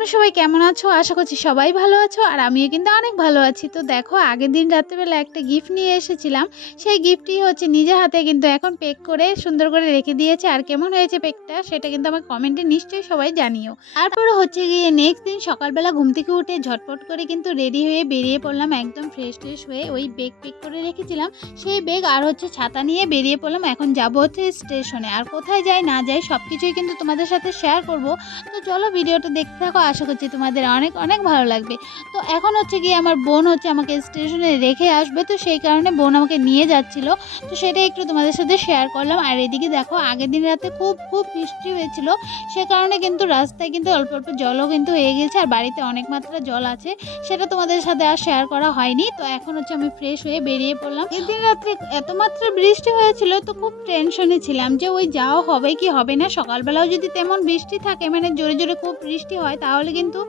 তোমরা সবাই কেমন আছো? আশা করছি সবাই ভালো আছো আর আমিও কিন্তু অনেক ভালো আছি। তো দেখো আগের দিন রাত্রেবেলা একটা গিফট নিয়ে এসেছিলাম। সেই গিফটটি হচ্ছে নিজের হাতে কিন্তু এখন পেক করে সুন্দর করে রেখে দিয়েছে। আর কেমন হয়েছে পেকটা সেটা কিন্তু আমার কমেন্টে নিশ্চয়ই সবাই জানিও। তারপরে হচ্ছে গিয়ে নেক্সট দিন সকালবেলা ঘুম থেকে উঠে ঝটপট করে কিন্তু রেডি হয়ে বেরিয়ে পড়লাম একদম ফ্রেশ হয়ে। ওই বেগ পেক করে রেখেছিলাম সেই বেগ আর হচ্ছে ছাতা নিয়ে বেরিয়ে পড়লাম। এখন যাবো হচ্ছে স্টেশনে। আর কোথায় যাই না যাই সব কিছুই কিন্তু তোমাদের সাথে শেয়ার করব। তো চলো ভিডিওটা দেখতে থাকো, আশা করছি তোমাদের অনেক অনেক ভালো লাগবে। তো এখন হচ্ছে গিয়ে আমার বোন হচ্ছে আমাকে স্টেশনে রেখে আসবে, তো সেই কারণে বোন আমাকে নিয়ে যাচ্ছিল। তো সেটাই একটু তোমাদের সাথে শেয়ার করলাম। আর এদিকে দেখো আগের দিন রাতে খুব খুব বৃষ্টি হয়েছিল, সে কারণে কিন্তু রাস্তায় কিন্তু অল্প অল্প জলও কিন্তু হয়ে গেছে আর বাড়িতে অনেক মাত্রা জল আছে, সেটা তোমাদের সাথে আর শেয়ার করা হয়নি। তো এখন হচ্ছে আমি ফ্রেশ হয়ে বেরিয়ে পড়লাম। এদিন রাত্রে এত মাত্রা বৃষ্টি হয়েছিল তো খুব টেনশনে ছিলাম যে ওই যাওয়া হবে কি হবে না। সকালবেলাও যদি তেমন বৃষ্টি থাকে মানে জোরে জোরে খুব বৃষ্টি হয় তাহলে কিন্তু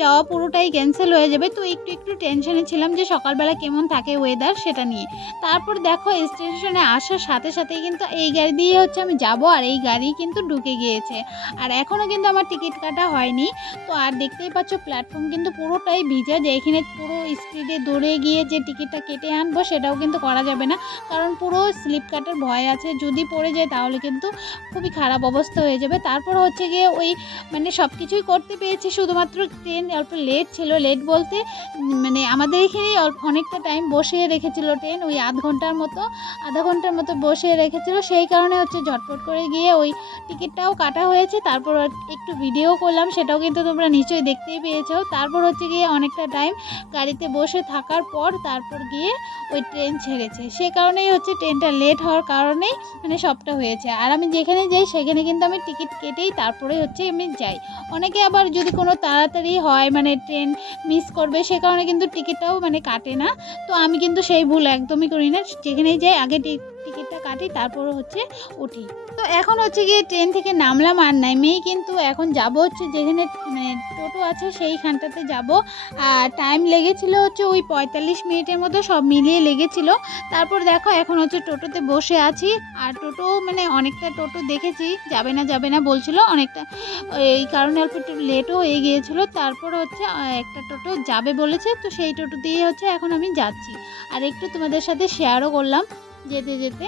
যাওয়া পুরোটাই ক্যান্সেল হয়ে যাবে। তো একটু একটু টেনশনে ছিলাম যে সকালবেলা কেমন থাকে ওয়েদার সেটা নিয়ে। তারপর দেখো স্টেশনে আসার সাথে সাথেই কিন্তু এই গাড়ি দিয়ে হচ্ছে আমি যাব আর এই গাড়ি কিন্তু ঢুকে গিয়েছে। আর এখনও কিন্তু আমার টিকিট কাটা হয়নি। তো আর দেখতেই পাচ্ছ প্ল্যাটফর্ম কিন্তু পুরোটাই ভিজা, যে এখানে পুরো স্পিডে দৌড়ে গিয়ে যে টিকিটটা কেটে আনবো সেটাও কিন্তু করা যাবে না, কারণ পুরো স্লিপ কাটার ভয় আছে। যদি পড়ে যায় তাহলে কিন্তু খুবই খারাপ অবস্থা হয়ে যাবে। তারপর হচ্ছে গিয়ে ওই মানে সব কিছুই করতে পেরেছি, শুধুমাত্র ট্রেন অল্প লেট ছিল। লেট বলতে মানে আমাদের এখানেই অনেকটা টাইম বসিয়ে রেখেছিল ট্রেন, ওই আধা ঘন্টার মতো বসিয়ে রেখেছিল, সেই কারণে হচ্ছে ঝটপট করে গিয়ে ওই টিকিটটাও কাটা হয়েছে। তারপর একটু ভিডিও করলাম, সেটাও কিন্তু তোমরা নিশ্চয়ই দেখতেই পেয়েছো। তারপর হচ্ছে গিয়ে অনেকটা টাইম গাড়িতে বসে থাকার পর তারপর গিয়ে ওই ট্রেন ছেড়েছে, সে কারণেই হচ্ছে ট্রেনটা লেট হওয়ার কারণেই মানে সবটা হয়েছে। আর আমি যেখানে যাই সেখানে কিন্তু আমি টিকিট কেটেই তারপরে হচ্ছে আমি যাই। অনেকে আবার যদি কোনো তাড়াতাড়ি হয় মানে ট্রেন মিস করবে সে কারণে কিন্তু টিকিটটাও মানে কাটে না। তো আমি কিন্তু সেই ভুল একদমই করি না, যেখানেই যাই আগে টিকিটটা কাটি তারপর হচ্ছে উঠি। তো এখন হচ্ছে গিয়ে ট্রেন থেকে নামলাম আর নেমেই কিন্তু এখন যাব হচ্ছে যেখানে মানে টোটো আছে সেইখানটাতে যাব। আর টাইম লেগেছিল হচ্ছে ওই 45 মিনিটের মতো সব মিলিয়ে লেগেছিল। তারপর দেখো এখন হচ্ছে টোটোতে বসে আছি। আর টোটো মানে অনেকটা টোটো দেখেছি যাবে না বলছিল অনেকটা, এই কারণে অল্প একটু লেটও হয়ে গিয়েছিল। তারপর হচ্ছে একটা টোটো যাবে বলেছে, তো সেই টোটো দিয়ে হচ্ছে এখন আমি যাচ্ছি। আর একটু তোমাদের সাথে শেয়ারও করলাম যেতে যেতে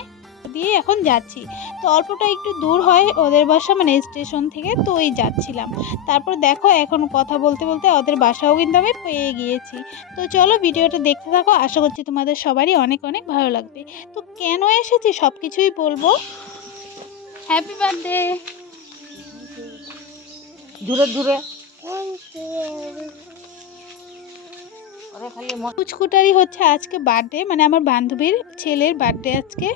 দিয়ে এখন যাচ্ছি। তো অল্পটা একটু দূর হয় ওদের বাসা মানে স্টেশন থেকে, তো ওই যাচ্ছিলাম। তারপর দেখো এখন কথা বলতে বলতে ওদের বাসাও কিন্তু আমি পেয়ে গিয়েছি। তো চলো ভিডিওটা দেখতে থাকো, আশা করছি তোমাদের সবারই অনেক অনেক ভালো লাগবে। তো কেন এসেছি সব কিছুই বলবো। Happy birthday. দূরে দূরে পুচকুটারি হচ্ছে আজকে বার্থডে, মানে আমার বান্ধবীর ছেলের বার্থডে আজকে।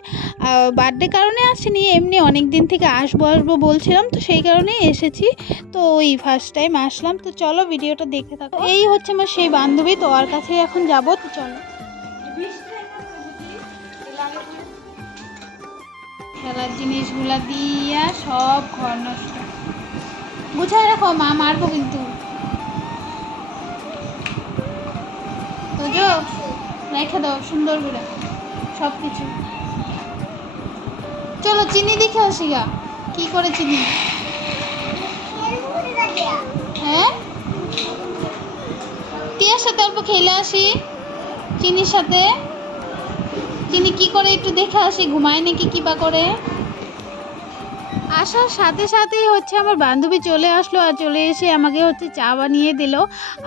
বার্থডে কারণে আসেনি, এমনি অনেক দিন থেকে আসবো বলছিলাম, তো সেই কারণেই এসেছি। তো ওই ফার্স্ট টাইম আসলাম। তো চলো ভিডিওটা দেখতে থাকো। এই হচ্ছে আমার সেই বান্ধবী, তো ওর কাছে এখন যাবো। তো চলো। খেলার জিনিসগুলা দিয়া সব ঘর নষ্ট। গুছায় রাখো, মা মারবো কিন্তু। তো রেখে দাও সুন্দর করে সব কিছু। চলো চিনি দেখে আসি গা, কি করে চিনি। হ্যাঁ টিয়ার সাথে অল্প খেলে আসি, চিনির সাথে। চিনি কি করে একটু দেখে আসি, ঘুমায় নাকি কিবা করে। আসার সাথে সাথেই হচ্ছে আমার বান্ধবী চলে আসলো আর চলে এসে আমাকে হচ্ছে চা বানিয়ে দিল।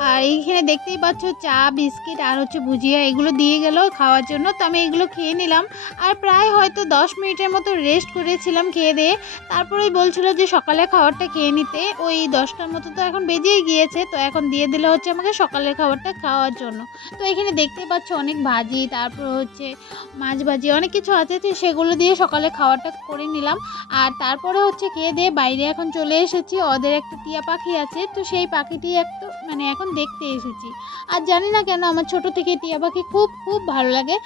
আর এইখানে দেখতেই পাচ্ছ চা বিস্কিট আর হচ্ছে ভুজিয়া এগুলো দিয়ে গেল খাওয়ার জন্য। তো আমি এগুলো খেয়ে নিলাম। আর প্রায় হয়তো 10 মিনিটের মতো রেস্ট করেছিলাম খেয়ে দিয়ে। তারপরেই বলছিল যে সকালে খাবারটা খেয়ে নিতে, ওই 10টার মতো তো এখন বেজেই গিয়েছে। তো এখন দিয়ে দিলে হচ্ছে আমাকে সকালের খাবারটা খাওয়ার জন্য। তো এখানে দেখতেই পাচ্ছ অনেক ভাজি, তারপর হচ্ছে মাছ ভাজি অনেক কিছু আছে, তো সেগুলো দিয়ে সকালে খাওয়ারটা করে নিলাম। আর তারপরে হচ্ছে খেয়ে দিয়ে বাইরে এখন চলে এসেছি। ওদের একটা টিয়া পাখি আছে, তো সেই পাখিটি একটু মানে এখন দেখতে এসেছি। আর জানি না কেন আমার ছোট থেকে টিয়া পাখি খুব খুব ভালো লাগে।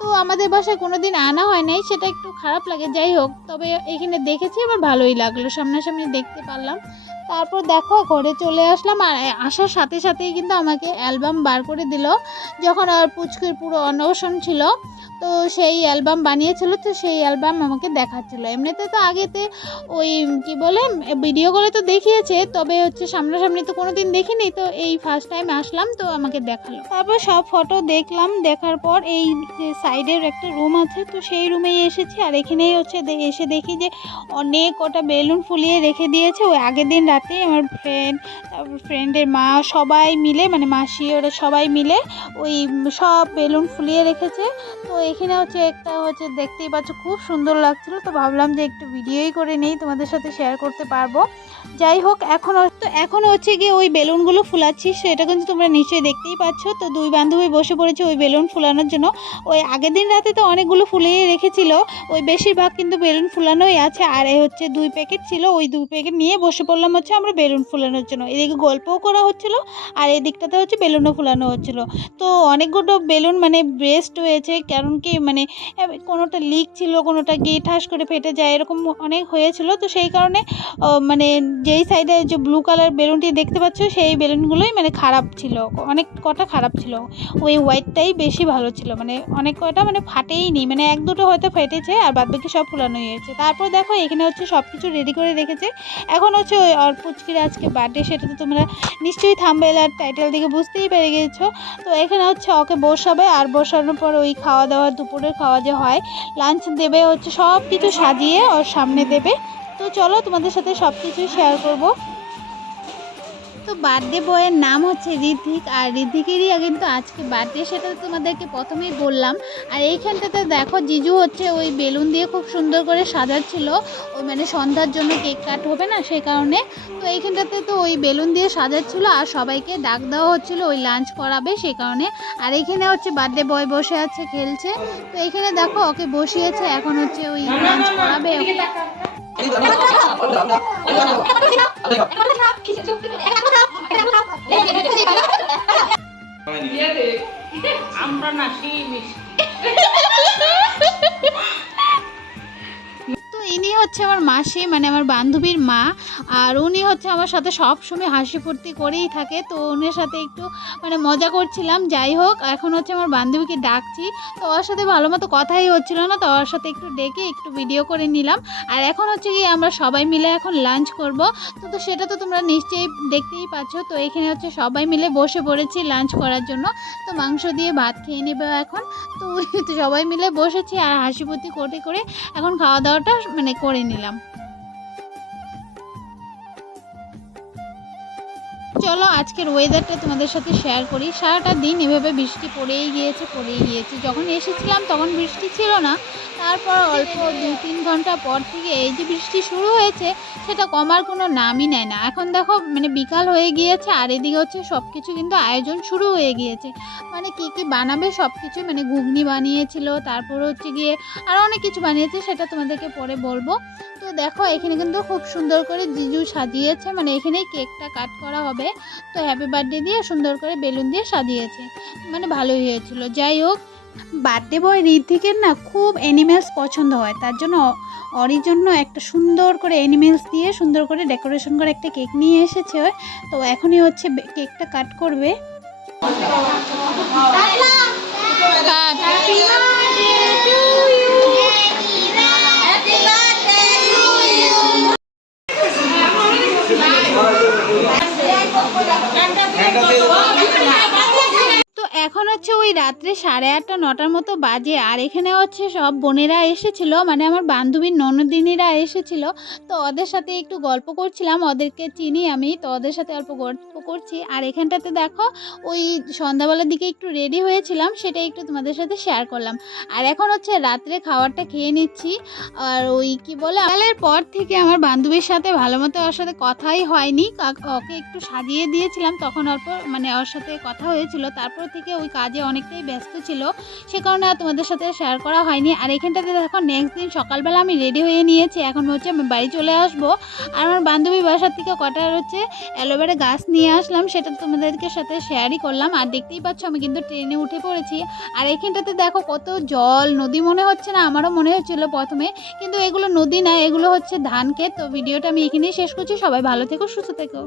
তো আমাদের বাসায় কোনোদিন আনা হয় নাই, সেটা একটু খারাপ লাগে। যাই হোক, তবে এখানে দেখেছি আমার ভালোই লাগলো, সামনাসামনি দেখতে পারলাম। তারপর দেখো ঘরে চলে আসলাম, আর আসার সাথে সাথেই কিন্তু আমাকে অ্যালবাম বার করে দিল, যখন আর পুচকির পুরো অন্নপ্রাশন ছিল। তো সেই অ্যালবাম বানিয়েছিল, তো সেই অ্যালবাম আমাকে দেখাচ্ছিল। এমনিতে তো আগেতে ওই কি বলে ভিডিও করে তো দেখিয়েছে, তবে হচ্ছে সামনাসামনি তো কোনো দিন দেখিনি, তো এই ফার্স্ট টাইম আসলাম, তো আমাকে দেখালো। তারপর সব ফটো দেখলাম, দেখার পর এই যে সাইডের একটা রুম আছে, তো সেই রুমেই এসেছি। আর এখানেই হচ্ছে এসে দেখি যে অনেক কটা বেলুন ফুলিয়ে রেখে দিয়েছে। ওই আগের দিন রাতে আমার ফ্রেন্ড, তারপর ফ্রেন্ডের মা সবাই মিলে, মানে মাসি ওরা সবাই মিলে ওই সব বেলুন ফুলিয়ে রেখেছে। তো এখানে হচ্ছে একটা হচ্ছে দেখতেই পাচ্ছ খুব সুন্দর লাগছিল, তো ভাবলাম যে একটু ভিডিওই করে নেই, তোমাদের সাথে শেয়ার করতে পারবো। যাই হোক, এখন হচ্ছে গিয়ে ওই বেলুনগুলো ফুলাচ্ছি, সেটা কিন্তু তোমরা নিশ্চয়ই দেখতেই পাচ্ছ। তো দুই বান্ধবী বসে পড়েছে ওই বেলুন ফুলানোর জন্য। ওই আগের দিন রাতে তো অনেকগুলো ফুলিয়ে রেখেছিল, ওই বেশিরভাগ কিন্তু বেলুন ফুলানোই আছে। আর এ হচ্ছে 2 প্যাকেট ছিল, ওই 2 প্যাকেট নিয়ে বসে পড়লাম হচ্ছে আমরা বেলুন ফুলানোর জন্য। এদিকে গল্পও করা হচ্ছিল, আর এই দিকটাতে হচ্ছে বেলুনও ফুলানো হচ্ছিল। তো অনেকগুলো বেলুন মানে ব্রেস্ট হয়েছে, কারণ কি মানে কোনোটা লিক ছিল, কোনোটা গিয়ে ঠাস করে ফেটে যায়, এরকম অনেক হয়েছিল। তো সেই কারণে মানে যেই সাইডে যে ব্লু কালার বেলুনটি দেখতে পাচ্ছ, সেই বেলুনগুলোই মানে খারাপ ছিল, অনেক কটা খারাপ ছিল। ওই হোয়াইটটাই বেশি ভালো ছিল, মানে অনেক কটা মানে ফাটেই নি, মানে 1-2টো হয়তো ফেটেছে, আর বাদ বাকি সব ফুলানোই হয়েছে। তারপর দেখো এখানে হচ্ছে সব কিছু রেডি করে রেখেছে। এখন হচ্ছে ওই পুচকির আজকে বার্থডে, সেটা তো তোমরা নিশ্চয়ই থাম্বনেল আর টাইটেল দেখে বুঝতেই পেরে গিয়েছো। তো এখানে হচ্ছে ওকে বসাবে, আর বসানোর পর ওই খাওয়া দাওয়া, দুপুরের খাওয়া যে হয়, লাঞ্চ দেবে, হচ্ছে সব কিছু সাজিয়ে ওর সামনে দেবে। তো চলো তোমাদের সাথে সব কিছুই শেয়ার করব। তো বার্থডে বয়ের নাম হচ্ছে ঋত্বিক, আর ঋত্বিকেরই কিন্তু আজকে বার্থডে, সেটা তোমাদেরকে প্রথমেই বললাম। আর এইখানটাতে দেখো জিজু হচ্ছে ওই বেলুন দিয়ে খুব সুন্দর করে সাজাচ্ছিল, ওই মানে সন্ধ্যার জন্য কেক কাট হবে না, সেই কারণে। তো এইখানটাতে তো ওই বেলুন দিয়ে সাজাচ্ছিল, আর সবাইকে ডাক দেওয়া হচ্ছিল ওই লাঞ্চ করাবে, সেই কারণে। আর এইখানে হচ্ছে বার্থডে বয় বসে আছে, খেলছে। তো এইখানে দেখো ওকে বসিয়েছে, এখন হচ্ছে ওই লাঞ্চ করাবে ওকে। আমরা নাসি ইনি হচ্ছে আমার মাসি, মানে আমার বান্ধবীর মা। আর উনি হচ্ছে আমার সাথে সব সময় হাসি ফুর্তি করেই থাকে, তো ওনার সাথে একটু মানে মজা করছিলাম। যাই হোক, এখন হচ্ছে আমার বান্ধবীকে ডাকছি, তো ওর সাথে ভালো মতো কথাই হচ্ছিল না, তো ওর সাথে একটু ডেকে একটু ভিডিও করে নিলাম। আর এখন হচ্ছে কি আমরা সবাই মিলে এখন লাঞ্চ করব, তো সেটা তো তোমরা নিশ্চয়ই দেখতেই পাচ্ছ। তো এখানে হচ্ছে সবাই মিলে বসে পড়েছি লাঞ্চ করার জন্য, তো মাংস দিয়ে ভাত খেয়ে নেবে এখন। তো সবাই মিলে বসেছি, আর হাসি ফুর্তি করে করে এখন খাওয়া দাওয়াটা মানে করে নিলাম। চলো আজকের ওয়েদারটা তোমাদের সাথে শেয়ার করি। সারাটা দিন এভাবে বৃষ্টি পড়েই গিয়েছে। যখন এসেছিলাম তখন বৃষ্টি ছিল না, তারপর অল্প 2-3 ঘন্টা পর থেকে এই যে বৃষ্টি শুরু হয়েছে, সেটা কমার কোনো নামই নেয় না। এখন দেখো মানে বিকাল হয়ে গিয়েছে, আর এদিকে হচ্ছে সব কিছু কিন্তু আয়োজন শুরু হয়ে গিয়েছে। মানে কি কি বানাবে সব কিছু, মানে ঘুগনি বানিয়েছিল, তারপর হচ্ছে গিয়ে আরও অনেক কিছু বানিয়েছে, সেটা তোমাদেরকে পরে বলবো। তো দেখো এখানে কিন্তু খুব সুন্দর করে জিজু সাজিয়েছে, মানে এখানেই কেকটা কাট করা হবে। তো হ্যাপি বার্থডে দিয়ে সুন্দর করে বেলুন দিয়ে সাজিয়েছে, মানে ভালোই হয়েছিল। যাই হোক, বার্থডে বয় ঋত্বিকের না খুব অ্যানিমেলস পছন্দ হয়, তার জন্য ওর জন্য একটা সুন্দর করে অ্যানিমেলস দিয়ে সুন্দর করে ডেকোরেশন করে একটা কেক নিয়ে এসেছে। তো এখনই হচ্ছে কেকটা কাট করবে। তো এখন হচ্ছে ওই রাত্রে 8:30-9টার মতো বাজে, আর এখানে হচ্ছে সব বোনেরা এসেছিল, মানে আমার বান্ধবীর ননদিনীরা এসেছিল। তো ওদের সাথে একটু গল্প করছিলাম, ওদেরকে চিনি আমি, তো ওদের সাথে অল্প গল্প করছি। আর এখানটাতে দেখো ওই সন্ধ্যাবেলার দিকে একটু রেডি হয়েছিলাম, সেটা একটু তোমাদের সাথে শেয়ার করলাম। আর এখন হচ্ছে রাত্রে খাবারটা খেয়ে নিচ্ছি। আর ওই কি বলে সকালের পর থেকে আমার বান্ধবীর সাথে ভালো মতো ওর সাথে কথাই হয়নি, ওকে একটু সাজিয়ে দিয়েছিলাম, তখন অল্প মানে ওর সাথে কথা হয়েছিল, তারপর থেকে ওই কাজ কাজে অনেকটাই ব্যস্ত ছিল, সে কারণে আর তোমাদের সাথে শেয়ার করা হয়নি। আর এখানটাতে দেখো নেক্সট দিন সকালবেলা আমি রেডি হয়ে নিয়েছি, এখন হচ্ছে আমি বাড়ি চলে আসবো। আর আমার বান্ধবীর বাসার থেকে কটা হচ্ছে অ্যালোভেরা গাছ নিয়ে আসলাম, সেটা তোমাদেরকে সাথে শেয়ারই করলাম। আর দেখতেই পাচ্ছ আমি কিন্তু ট্রেনে উঠে পড়েছি। আর এখানটাতে দেখো কত জল, নদী মনে হচ্ছে না, আমারও মনে হচ্ছিল প্রথমে, কিন্তু এগুলো নদী না, এগুলো হচ্ছে ধান ক্ষেত। তো ভিডিওটা আমি এখানেই শেষ করছি। সবাই ভালো থেকো, সুস্থ থেকো।